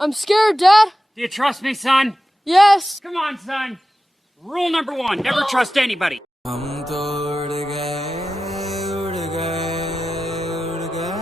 I'm scared, Dad. Do you trust me, son? Yes. Come on, son. Rule number 1, never trust anybody. हम तो उड़ गए उड़ गए उड़ गए।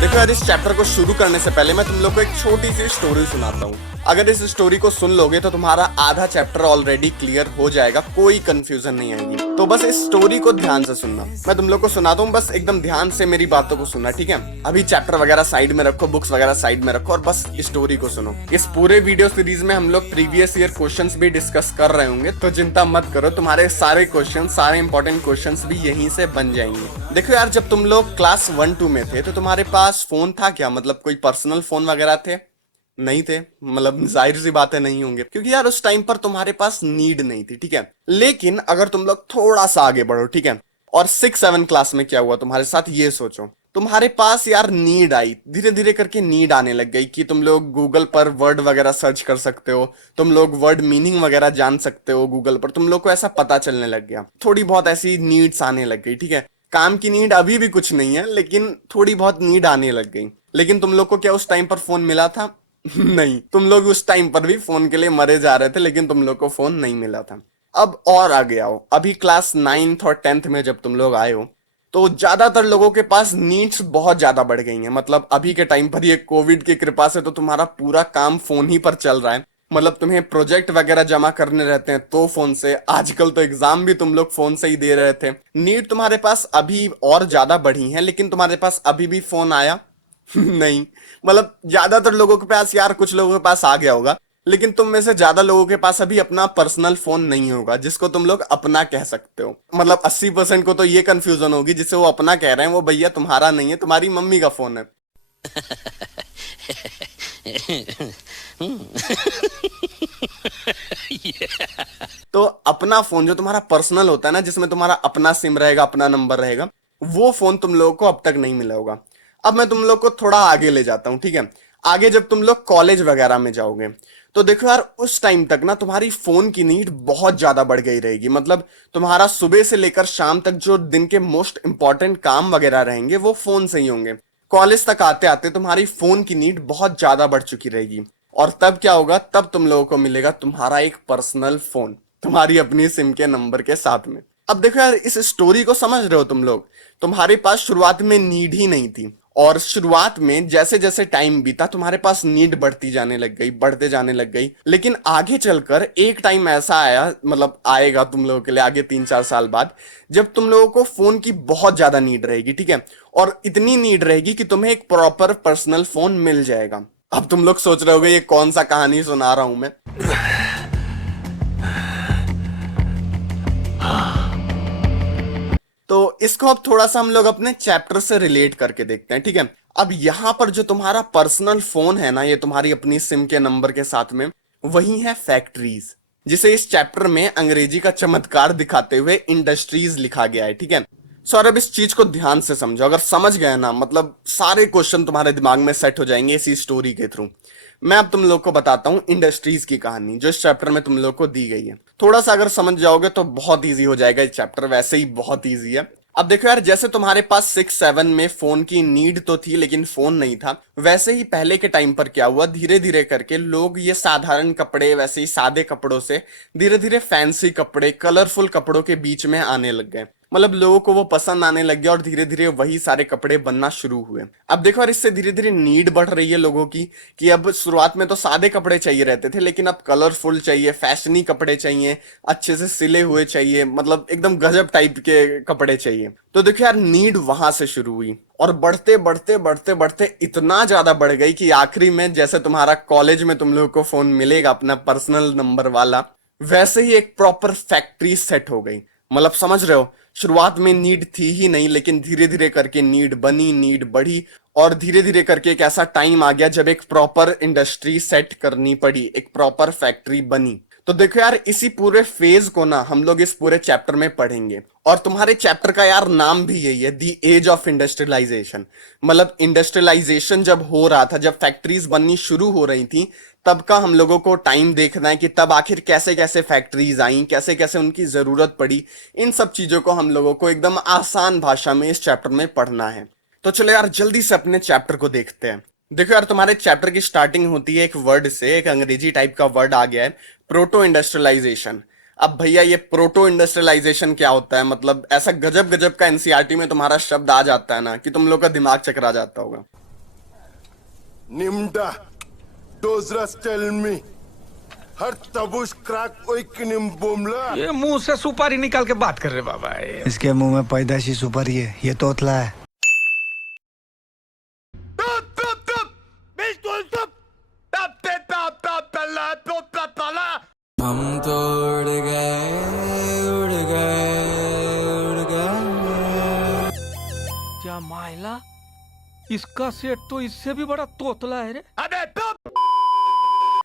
देखो यार, इस चैप्टर को शुरू करने से पहले मैं तुम लोग को एक छोटी सी स्टोरी सुनाता हूँ। अगर इस स्टोरी को सुन लोगे तो तुम्हारा आधा चैप्टर ऑलरेडी क्लियर हो जाएगा, कोई कंफ्यूजन नहीं आएगी। तो बस इस स्टोरी को ध्यान से सुनना। मैं तुम लोग को सुनाता हूँ, बस एकदम ध्यान से मेरी बातों को सुनना, ठीक है? अभी चैप्टर वगैरह साइड में रखो, बुक्स वगैरह साइड में रखो और बस स्टोरी को सुनो। इस पूरे वीडियो सीरीज में हम लोग प्रीवियस ईयर क्वेश्चंस भी डिस्कस कर रहे होंगे, तो चिंता मत करो, तुम्हारे सारे क्वेश्चन, सारे इंपॉर्टेंट क्वेश्चंस भी यहीं से बन जाएंगे। देखो यार, जब तुम लोग क्लास 1-2 में थे तो तुम्हारे पास फोन था क्या? मतलब कोई पर्सनल फोन वगैरह थे? नहीं थे। मतलब जाहिर सी बातें नहीं होंगे, क्योंकि यार उस टाइम पर तुम्हारे पास नीड नहीं थी, ठीक है? लेकिन अगर तुम लोग थोड़ा सा आगे बढ़ो, ठीक है, और 6-7 क्लास में क्या हुआ तुम्हारे साथ, ये सोचो। तुम्हारे पास यार नीड आई, धीरे धीरे करके नीड आने लग गई कि तुम लोग गूगल पर वर्ड वगैरह सर्च कर सकते हो, तुम लोग वर्ड मीनिंग वगैरह जान सकते हो गूगल पर, तुम लोग को ऐसा पता चलने लग गया। थोड़ी बहुत ऐसी नीड्स आने लग गई, ठीक है? काम की नीड अभी भी कुछ नहीं है, लेकिन थोड़ी बहुत नीड आने लग गई। लेकिन तुम लोग को क्या उस टाइम पर फोन मिला था? नहीं, तुम लोग उस टाइम पर भी फोन के लिए मरे जा रहे थे, लेकिन तुम लोग को फोन नहीं मिला था। अब और आगे आओ, अभी क्लास 9th और 10th में जब तुम लोग आए हो तो ज्यादातर लोगों के पास नीड्स बहुत ज्यादा बढ़ गई हैं। मतलब अभी के टाइम पर ये कोविड की कृपा से तो तुम्हारा पूरा काम फोन ही पर चल रहा है। मतलब तुम्हें प्रोजेक्ट वगैरह जमा करने रहते हैं तो फोन से, आजकल तो एग्जाम भी तुम लोग फोन से ही दे रहे थे। नीड तुम्हारे पास अभी और ज्यादा बढ़ी है, लेकिन तुम्हारे पास अभी भी फोन आया नहीं। मतलब ज्यादातर लोगों के पास, यार कुछ लोगों के पास आ गया होगा, लेकिन तुम में से ज्यादा लोगों के पास अभी अपना पर्सनल फोन नहीं होगा जिसको तुम लोग अपना कह सकते हो। मतलब 80% को तो ये कंफ्यूजन होगी, जिससे वो अपना कह रहे हैं वो भैया तुम्हारा नहीं है, तुम्हारी मम्मी का फोन है। तो अपना फोन जो तुम्हारा पर्सनल होता है ना, जिसमें तुम्हारा अपना सिम रहेगा, अपना नंबर रहेगा, वो फोन तुम लोगों को अब तक नहीं मिला होगा। अब मैं तुम लोग को थोड़ा आगे ले जाता हूं, ठीक है? आगे जब तुम लोग कॉलेज वगैरह में जाओगे तो देखो यार, उस टाइम तक ना तुम्हारी फोन की नीड बहुत ज्यादा बढ़ गई रहेगी। मतलब तुम्हारा सुबह से लेकर शाम तक जो दिन के मोस्ट इंपॉर्टेंट काम वगैरह रहेंगे वो फोन से ही होंगे। कॉलेज तक आते आते तुम्हारी फोन की नीड बहुत ज्यादा बढ़ चुकी रहेगी। और तब क्या होगा? तब तुम लोगों को मिलेगा तुम्हारा एक पर्सनल फोन, तुम्हारी अपनी सिम के नंबर के साथ में। अब देखो यार, इस स्टोरी को समझ रहे हो तुम लोग? तुम्हारे पास शुरुआत में नीड ही नहीं थी, और शुरुआत में जैसे जैसे टाइम बीता तुम्हारे पास नीड बढ़ती जाने लग गई, बढ़ते जाने लग गई। लेकिन आगे चलकर एक टाइम ऐसा आया, मतलब आएगा तुम लोगों के लिए आगे 3-4 साल बाद, जब तुम लोगों को फोन की बहुत ज्यादा नीड रहेगी, ठीक है? और इतनी नीड रहेगी कि तुम्हें एक प्रॉपर पर्सनल फोन मिल जाएगा। अब तुम लोग सोच रहे होगे ये कौन सा कहानी सुना रहा हूं मैं। तो इसको अब थोड़ा सा हम लोग अपने चैप्टर से रिलेट करके देखते हैं, ठीक है? अब यहां पर जो तुम्हारा पर्सनल फोन है ना, ये तुम्हारी अपनी सिम के नंबर के साथ में, वही है फैक्ट्रीज, जिसे इस चैप्टर में अंग्रेजी का चमत्कार दिखाते हुए इंडस्ट्रीज लिखा गया है, ठीक है? सो अब इस चीज को ध्यान से समझो। अगर समझ गए ना, मतलब सारे क्वेश्चन तुम्हारे दिमाग में सेट हो जाएंगे इसी स्टोरी के थ्रू। मैं अब तुम लोग को बताता हूँ इंडस्ट्रीज की कहानी, जो इस चैप्टर में तुम लोग को दी गई है। थोड़ा सा अगर समझ जाओगे तो बहुत इजी हो जाएगा। ये चैप्टर वैसे ही बहुत इजी है। अब देखो यार, जैसे तुम्हारे पास 6-7 में फोन की नीड तो थी लेकिन फोन नहीं था, वैसे ही पहले के टाइम पर क्या हुआ, धीरे धीरे करके लोग ये साधारण कपड़े, वैसे ही सादे कपड़ों से धीरे धीरे फैंसी कपड़े, कलरफुल कपड़ों के बीच में आने लग गए। मतलब लोगों को वो पसंद आने लग गया और धीरे धीरे वही सारे कपड़े बनना शुरू हुए। अब देखो यार, इससे धीरे धीरे नीड बढ़ रही है लोगों की, कि अब शुरुआत में तो सादे कपड़े चाहिए रहते थे, लेकिन अब कलरफुल चाहिए, फैशनी कपड़े चाहिए, अच्छे से सिले हुए चाहिए, मतलब एकदम गजब टाइप के कपड़े चाहिए। तो देखो यार, नीड वहां से शुरू हुई और बढ़ते बढ़ते बढ़ते बढ़ते इतना ज्यादा बढ़ गई कि आखिरी में जैसे तुम्हारा कॉलेज में तुम लोगों को फोन मिलेगा अपना पर्सनल नंबर वाला, वैसे ही एक प्रॉपर फैक्ट्री सेट हो गई। मतलब समझ रहे हो, शुरुआत में नीड थी ही नहीं, लेकिन धीरे धीरे करके नीड बनी, नीड बढ़ी, और धीरे धीरे करके एक ऐसा टाइम आ गया जब एक प्रॉपर इंडस्ट्री सेट करनी पड़ी, एक प्रॉपर फैक्ट्री बनी। तो देखो यार, इसी पूरे फेज को ना हम लोग इस पूरे चैप्टर में पढ़ेंगे। और तुम्हारे चैप्टर का यार नाम भी यही है, दी एज ऑफ इंडस्ट्रियलाइजेशन। मतलब इंडस्ट्रियलाइजेशन जब हो रहा था, जब फैक्ट्रीज बननी शुरू हो रही थी, तब का हम लोगों को टाइम देखना है कि तब आखिर कैसे कैसे फैक्ट्रीज आई, कैसे कैसे उनकी जरूरत पड़ी। इन सब चीजों को हम लोगों को एकदम आसान भाषा में इस चैप्टर में पढ़ना है। तो चलो यार जल्दी से अपने चैप्टर को देखते हैं। देखो यार तुम्हारे चैप्टर की स्टार्टिंग होती है एक वर्ड से, एक अंग्रेजी टाइप का वर्ड आ गया है, प्रोटो इंडस्ट्रियलाइजेशन। अब भैया ये प्रोटो इंडस्ट्रियलाइजेशन क्या होता है, मतलब ऐसा गजब गजब का एनसीईआरटी में तुम्हारा शब्द आ जाता है ना कि तुम लोग का दिमाग चकरा जाता होगा। Nimda, Dozras tell me. हर तबुश क्रैक ओइक निम्बुमला। ये मुंह से सुपारी निकाल के बात कर रहे बाबा ये। इसके मुंह में पैदाशी सुपारी है, ये तोतला है। हम तो उड़ गए उड़ गए उड़ गए। क्या मायला, इसका सेट तो इससे भी बड़ा तोतला है रे।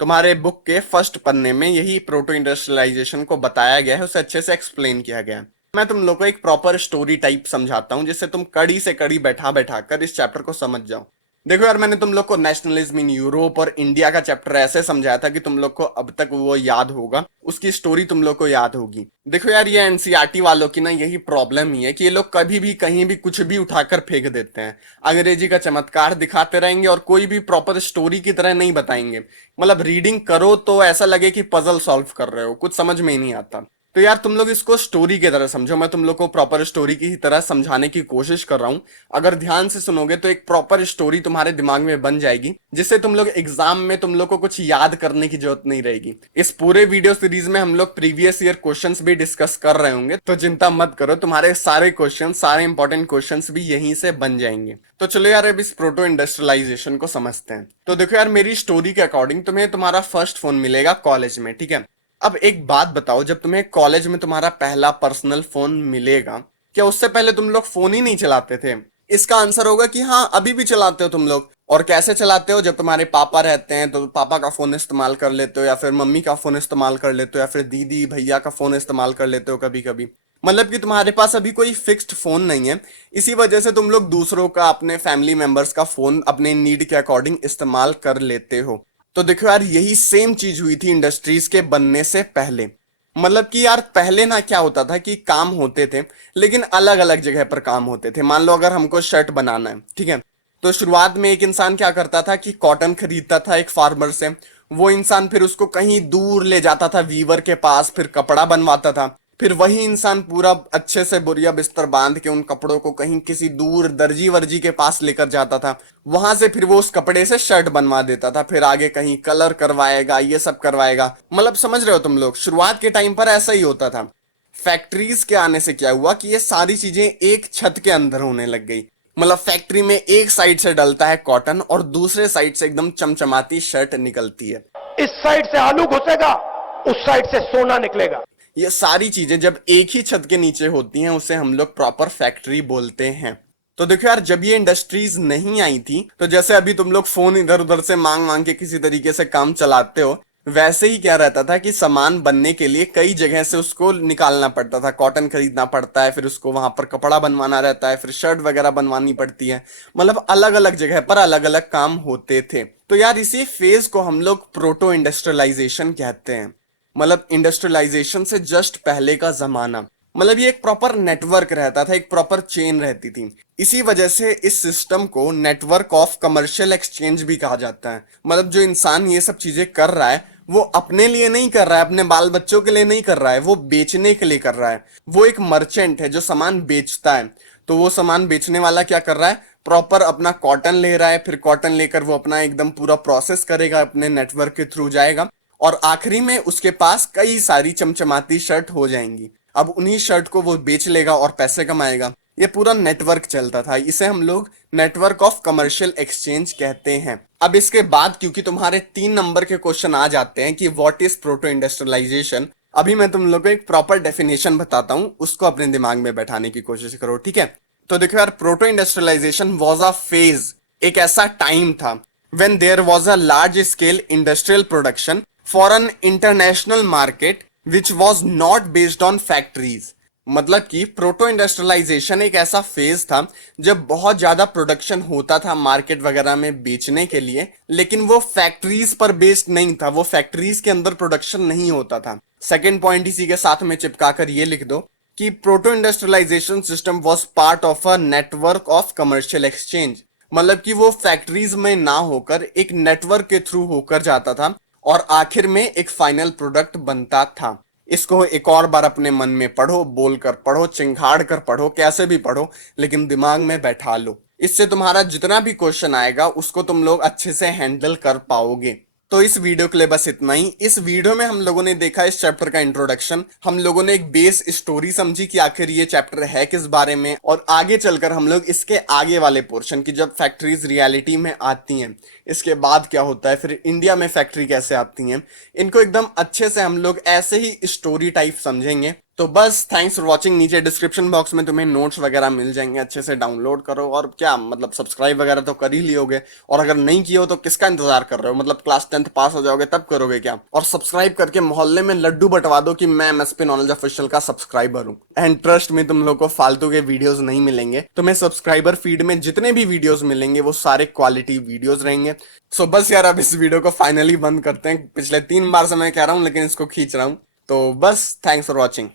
तुम्हारे बुक के फर्स्ट पन्ने में यही प्रोटो इंडस्ट्रियलाइजेशन को बताया गया है, उसे अच्छे से एक्सप्लेन किया गया है। मैं तुम लोग को एक प्रॉपर स्टोरी टाइप समझाता हूँ जिससे तुम कड़ी से कड़ी बैठा बैठा कर इस चैप्टर को समझ जाओ। देखो यार मैंने तुम लोग को नेशनलिज्म इन यूरोप और इंडिया का चैप्टर ऐसे समझाया था कि तुम लोग को अब तक वो याद होगा, उसकी स्टोरी तुम लोग को याद होगी। देखो यार ये एनसीईआरटी वालों की ना यही प्रॉब्लम ही है कि ये लोग कभी भी कहीं भी कुछ भी उठाकर फेंक देते हैं, अंग्रेजी का चमत्कार दिखाते रहेंगे और कोई भी प्रॉपर स्टोरी की तरह नहीं बताएंगे। मतलब रीडिंग करो तो ऐसा लगे कि पजल सॉल्व कर रहे हो, कुछ समझ में ही नहीं आता। तो यार तुम लोग इसको स्टोरी की तरह समझो, मैं तुम लोग को प्रॉपर स्टोरी की तरह समझाने की कोशिश कर रहा हूं। अगर ध्यान से सुनोगे तो एक प्रॉपर स्टोरी तुम्हारे दिमाग में बन जाएगी जिससे तुम लोग एग्जाम में तुम लोग को कुछ याद करने की जरूरत नहीं रहेगी। इस पूरे वीडियो सीरीज में हम लोग प्रीवियस ईयर क्वेश्चंस भी डिस्कस कर रहे होंगे, तो चिंता मत करो, तुम्हारे सारे क्वेश्चन, सारे इंपॉर्टेंट क्वेश्चंस भी यहीं से बन जाएंगे। तो चलो यार अब इस प्रोटो इंडस्ट्रियलाइजेशन को समझते हैं। तो देखो यार मेरी स्टोरी के अकॉर्डिंग तुम्हें तुम्हारा फर्स्ट फोन मिलेगा कॉलेज में, ठीक है। अब एक बात बताओ, जब तुम्हें कॉलेज में तुम्हारा पहला पर्सनल फोन मिलेगा, क्या उससे पहले तुम लोग फोन ही नहीं चलाते थे? इसका आंसर होगा कि हाँ अभी भी चलाते हो तुम लोग। और कैसे चलाते हो? जब तुम्हारे पापा रहते हैं तो पापा का फोन इस्तेमाल कर लेते हो, या फिर मम्मी का फोन इस्तेमाल कर लेते हो, या फिर दीदी भैया का फोन इस्तेमाल कर लेते हो कभी कभी। मतलब कि तुम्हारे पास अभी कोई फिक्स्ड फोन नहीं है, इसी वजह से तुम लोग दूसरों का, अपने फैमिली मेंबर्स का फोन अपने नीड के अकॉर्डिंग इस्तेमाल कर लेते हो। तो देखो यार यही सेम चीज हुई थी इंडस्ट्रीज के बनने से पहले। मतलब कि यार पहले ना क्या होता था कि काम होते थे लेकिन अलग अलग जगह पर काम होते थे। मान लो अगर हमको शर्ट बनाना है, ठीक है, तो शुरुआत में एक इंसान क्या करता था कि कॉटन खरीदता था एक फार्मर से, वो इंसान फिर उसको कहीं दूर ले जाता था वीवर के पास, फिर कपड़ा बनवाता था। फिर वही इंसान पूरा अच्छे से बोरिया बिस्तर बांध के उन कपड़ों को कहीं किसी दूर दर्जी वर्जी के पास लेकर जाता था, वहां से फिर वो उस कपड़े से शर्ट बनवा देता था, फिर आगे कहीं कलर करवाएगा, ये सब करवाएगा। मतलब समझ रहे हो तुम लोग, शुरुआत के टाइम पर ऐसा ही होता था। फैक्ट्रीज के आने से क्या हुआ कि ये सारी चीजें एक छत के अंदर होने लग गई। मतलब फैक्ट्री में एक साइड से डलता है कॉटन और दूसरे साइड से एकदम चमचमाती शर्ट निकलती है। इस साइड से आलू घुसेगा, उस साइड से सोना निकलेगा। ये सारी चीजें जब एक ही छत के नीचे होती हैं उसे हम लोग प्रॉपर फैक्ट्री बोलते हैं। तो देखो यार जब ये इंडस्ट्रीज नहीं आई थी तो जैसे अभी तुम लोग फोन इधर उधर से मांग मांग के किसी तरीके से काम चलाते हो, वैसे ही क्या रहता था कि सामान बनने के लिए कई जगह से उसको निकालना पड़ता था। कॉटन खरीदना पड़ता है, फिर उसको वहां पर कपड़ा बनवाना रहता है, फिर शर्ट वगैरह बनवानी पड़ती है। मतलब अलग अलग जगह पर अलग अलग काम होते थे। तो यार इसी फेज को हम लोग प्रोटो इंडस्ट्रियलाइजेशन कहते हैं। मतलब इंडस्ट्रियलाइजेशन से जस्ट पहले का जमाना। मतलब ये एक प्रॉपर नेटवर्क रहता था, एक प्रॉपर चेन रहती थी। इसी वजह से इस सिस्टम को नेटवर्क ऑफ कमर्शियल एक्सचेंज भी कहा जाता है। मतलब जो इंसान ये सब चीजें कर रहा है वो अपने लिए नहीं कर रहा है, अपने बाल बच्चों के लिए नहीं कर रहा है, वो बेचने के लिए कर रहा है। वो एक मर्चेंट है जो सामान बेचता है। तो वो सामान बेचने वाला क्या कर रहा है, प्रॉपर अपना कॉटन ले रहा है, फिर कॉटन लेकर वो अपना एकदम पूरा प्रोसेस करेगा, अपने नेटवर्क के थ्रू जाएगा और आखिरी में उसके पास कई सारी चमचमाती शर्ट हो जाएंगी। अब उन्हीं शर्ट को वो बेच लेगा और पैसे कमाएगा। ये पूरा नेटवर्क चलता था, इसे हम लोग नेटवर्क ऑफ कमर्शियल एक्सचेंज कहते हैं। अब इसके बाद क्योंकि तुम्हारे 3 नंबर के क्वेश्चन आ जाते हैं कि व्हाट इज प्रोटो इंडस्ट्रियलाइजेशन, अभी मैं तुम लोग को एक प्रॉपर डेफिनेशन बताता हूं, उसको अपने दिमाग में बैठाने की कोशिश करो, ठीक है। तो देखो यार proto industrialisation was a phase, एक ऐसा टाइम था when there was a large scale industrial production for an international market which was not based on factories. मतलब कि प्रोटो इंडस्ट्रियलाइजेशन एक ऐसा फेज था जब बहुत ज्यादा प्रोडक्शन होता था मार्केट वगैरह में बेचने के लिए, लेकिन वो फैक्ट्रीज पर बेस्ड नहीं था, वो फैक्ट्रीज के अंदर प्रोडक्शन नहीं होता था। सेकेंड पॉइंट इसी के साथ में चिपका कर ये लिख दो कि proto industrialisation system was part of a network of commercial exchange, मतलब कि वो फैक्ट्रीज में ना होकर एक नेटवर्क के थ्रू होकर जाता था और आखिर में एक फाइनल प्रोडक्ट बनता था। इसको एक और बार अपने मन में पढ़ो, बोलकर पढ़ो, चिंगाड़ कर पढ़ो, कैसे भी पढ़ो, लेकिन दिमाग में बैठा लो। इससे तुम्हारा जितना भी क्वेश्चन आएगा उसको तुम लोग अच्छे से हैंडल कर पाओगे। तो इस वीडियो के लिए बस इतना ही। इस वीडियो में हम लोगों ने देखा इस चैप्टर का इंट्रोडक्शन, हम लोगों ने एक बेस स्टोरी समझी कि आखिर ये चैप्टर है किस बारे में, और आगे चलकर हम लोग इसके आगे वाले पोर्शन की, जब फैक्ट्रीज रियलिटी में आती हैं, इसके बाद क्या होता है, फिर इंडिया में फैक्ट्री कैसे आती हैं, इनको एकदम अच्छे से हम लोग ऐसे ही स्टोरी टाइप समझेंगे। तो बस थैंक्स फॉर वॉचिंग। नीचे डिस्क्रिप्शन बॉक्स में तुम्हें नोट्स वगैरह मिल जाएंगे, अच्छे से डाउनलोड करो। और क्या मतलब, सब्सक्राइब वगैरह तो कर ही लियोगे, और अगर नहीं किए हो तो किसका इंतजार कर रहे हो, मतलब क्लास 10th पास हो जाओगे तब करोगे क्या। और सब्सक्राइब करके मोहल्ले में लड्डू बंटवा दो कि मैं एमएसपी नॉलेज ऑफिशियल का सब्सक्राइबर हूँ। एंड ट्रस्ट में तुम लोग को फालतू के वीडियोस नहीं मिलेंगे, तुम्हें सब्सक्राइबर फीड में जितने भी वीडियोस मिलेंगे वो सारे क्वालिटी वीडियोस रहेंगे। सो बस यार, अब इस वीडियो को फाइनली बंद करते हैं। पिछले 3 बार से मैं कह रहा हूँ लेकिन इसको खींच रहा हूँ। तो बस थैंक्स फॉर वॉचिंग।